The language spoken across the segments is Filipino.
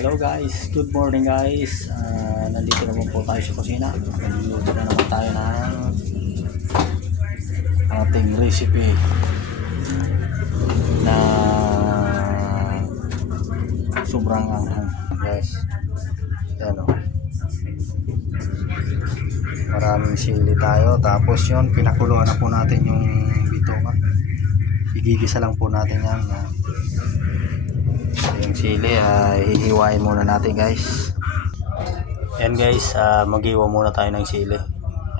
Hello guys, good morning guys. Nandito naman po tayo sa kusina. Nandito na naman tayo ng ating recipe na sobrang anghang guys. Yan o. Maraming sili tayo. Tapos yun, pinakuluan na po natin yung bituka. Igigisa lang po natin yan. Yung sili hihiwain muna natin guys. Yan guys, maghiwa muna tayo ng sili.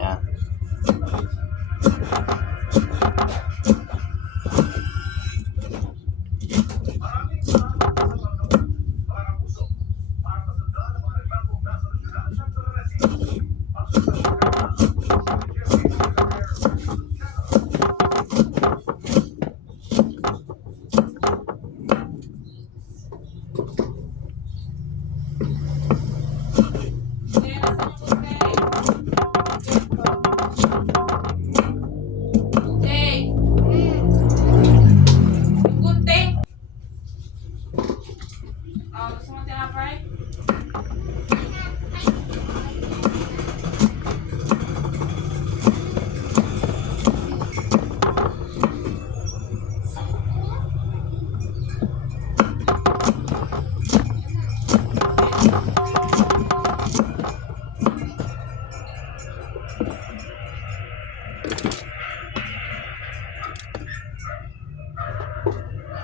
Yan.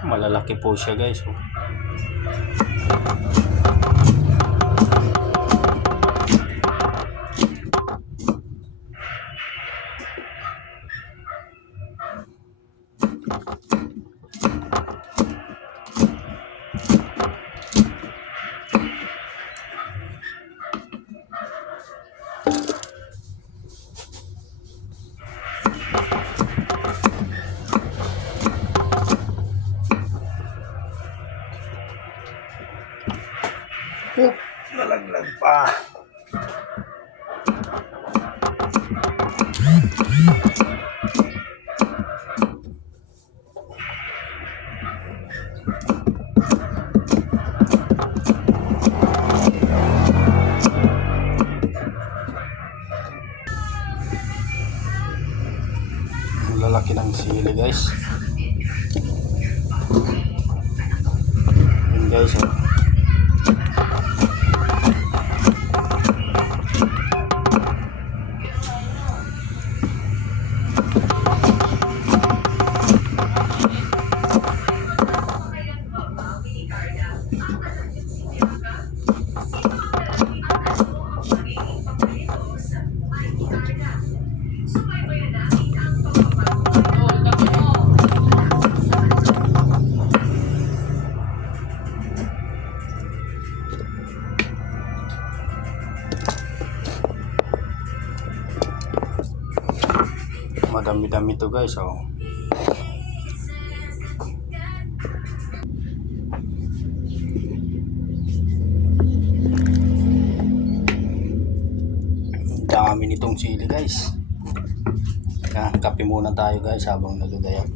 Malalaki po siya guys. Nalaglag pa. Ang lalaki ng sili guys. Yun guys madami-dami to guys dami nitong sili guys. Kape muna tayo guys habang nagagayat.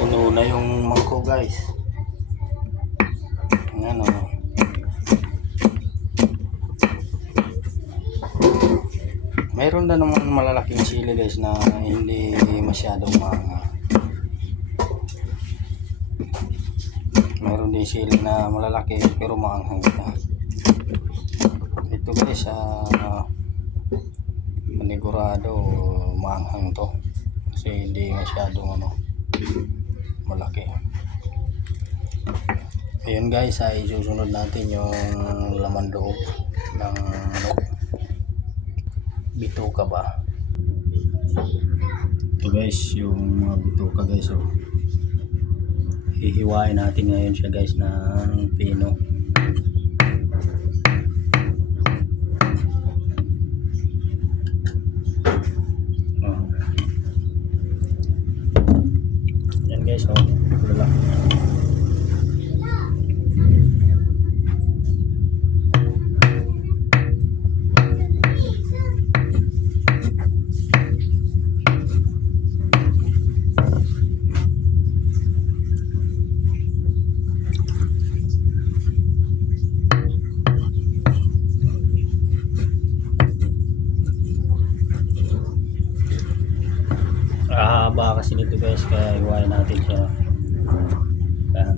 Puno na yung mangko guys. Ano, mayroon na naman malalaking sili guys na hindi masyadong mayroon din sili na malalaki pero maanghang na. Ito guys panigurado maanghang to kasi hindi masyadong malaki. Ayun guys, isusunod natin yung laman loob ng bituka ba. Ito guys, yung mga bituka guys hihiwain natin ngayon siya guys ng pino. Haba kasi nito guys, kaya iwain natin siya. Ayan.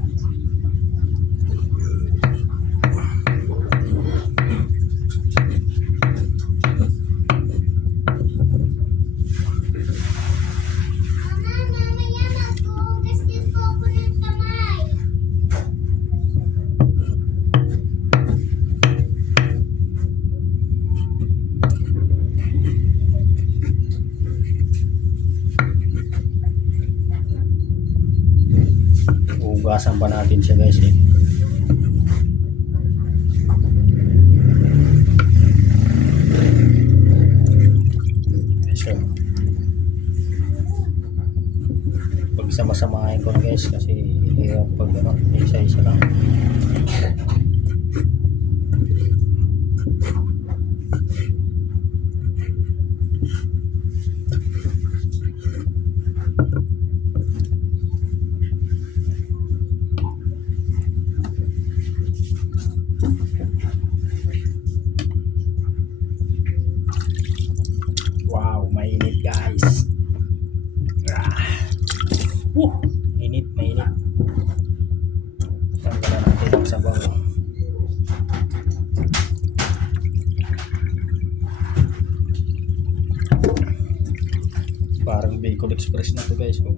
Hugasan pa natin siya guys eh. So, pag sama-samahin ko na guys kasi hirap pag ano, isa-isa lang. Wow, mainit guys. Mainit, mainit. Tanggalan natin ang sabaw. Parang Bicol Express na to guys. Oh.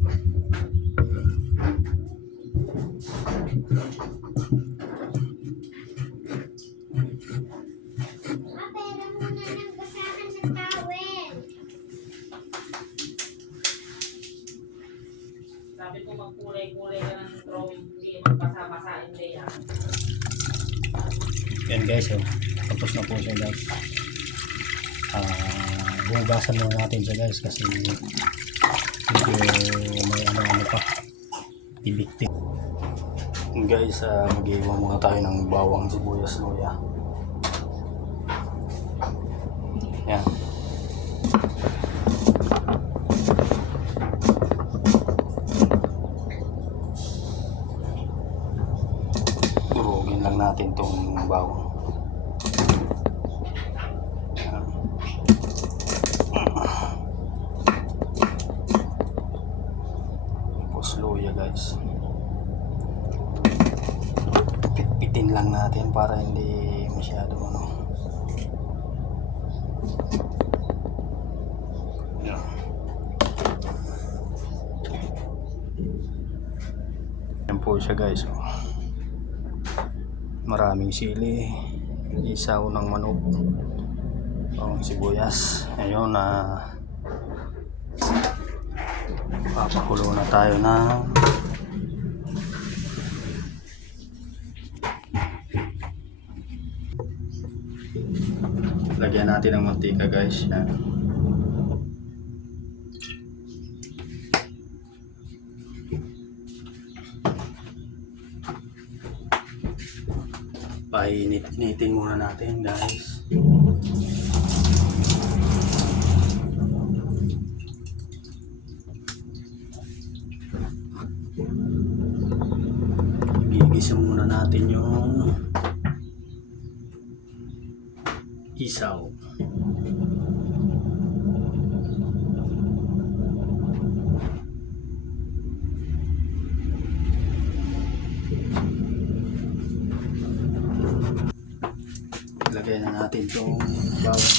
Sabi ko magkulay-kulay ka ng drawing, hindi magpasa-pasain na yan. Yan guys, oh. Tapos na po siya guys. Hugasan muna natin siya guys kasi medyo may ano pa, ibiktik. Guys, mag-iwan muna tayo ng bawang, sibuyas, luya. Yan. Durugin lang natin tong bawang. Tapos luya guys. Pitpitin lang natin para hindi masyado ano. Yan. Yan po siya guys. Maraming sili, isaw ng manok, sibuyas. Ayun na papakulo na tayo ng lagyan natin ng mantika guys. Yan. Painit-initin muna natin guys. Gigisa muna natin yung isaw. Lagay na natin itong bawang.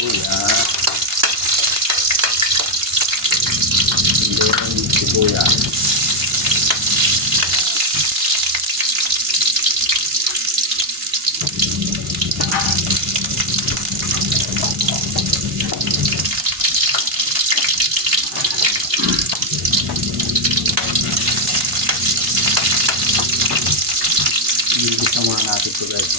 Luya. And then sibuyas. Igisa muna natin ito guys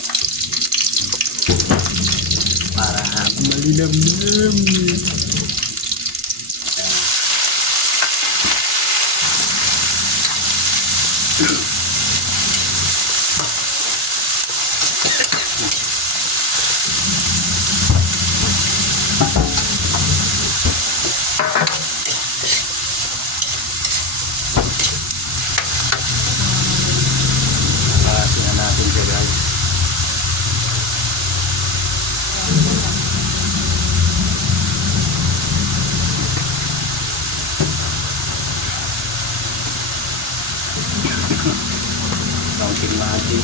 para malinamnam. Counting magic.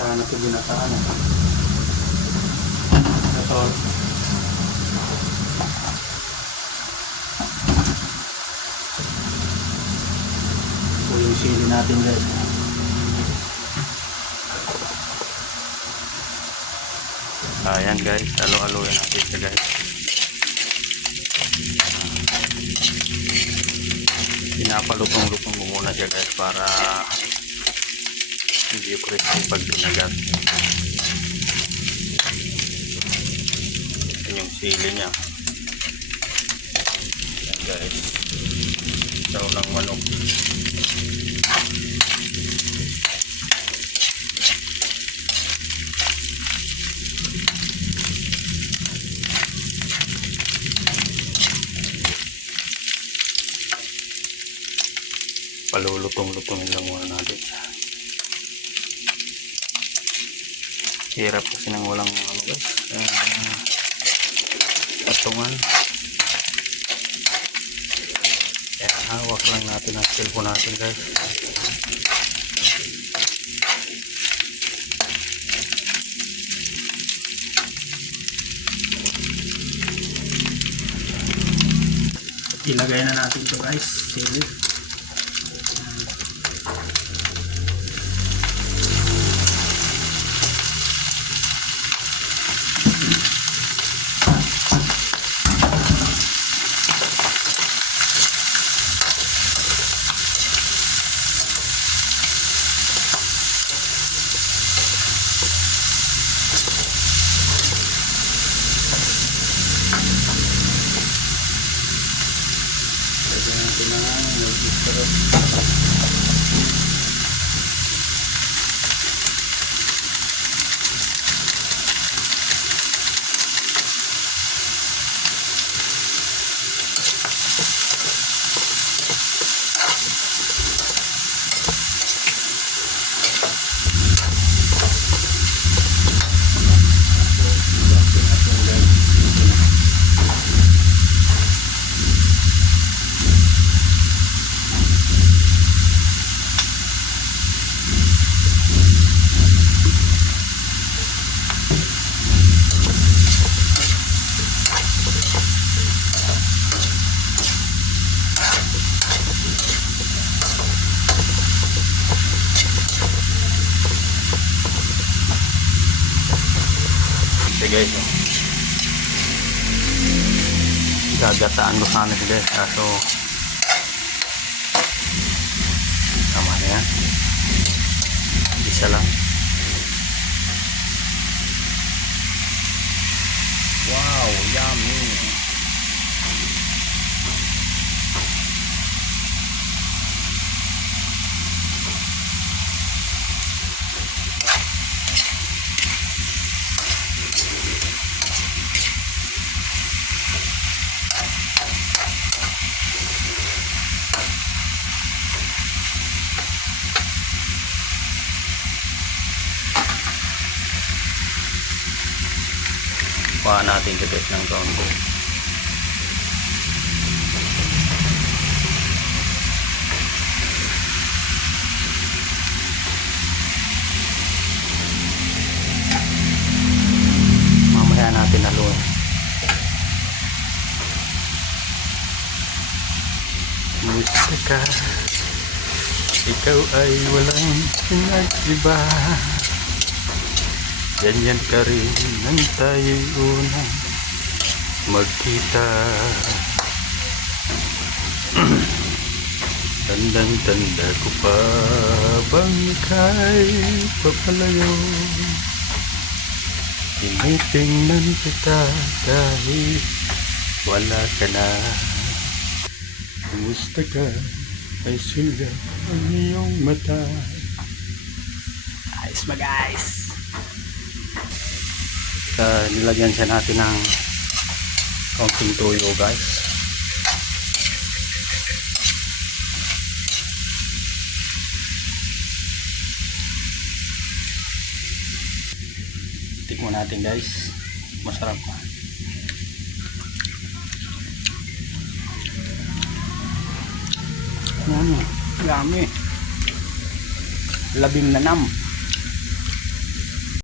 Sana ito binataan. Ito. Ito yung sili natin guys. Ayan guys, halo-haloin natin ito guys. Pinapalutong-lutong mo muna siya guys para hindi crispy pag binagat. Ito yung sili niya. Ayan guys, saw ng manok. Palulutong-lutongin lang muna natin. Hirap kasi nang walang ano guys, patungan. Kaya hawak lang natin ang cellphone natin guys. Ilagay na natin ito guys, sili. Guys, gagataan ko sana sila kaso tama na yan, isa lang. Wow, yummy. Kuha natin ito guys ng kaunti. Mamaya natin haluin. Musta ka? Ikaw ay walang pinag-iba. Ganyan ka rin nang tayo'y unang magkita. Tandang-tanda ko pa bang ika'y papalayo. Tinitingnan kita kahit wala ka na. Kumusta ka? Ay sulat ang iyong mata. Ayos ba guys? Nilagyan siya natin ng kaunting tuyo guys. Tikman natin guys. Masarap. Yummy. 16 na nam.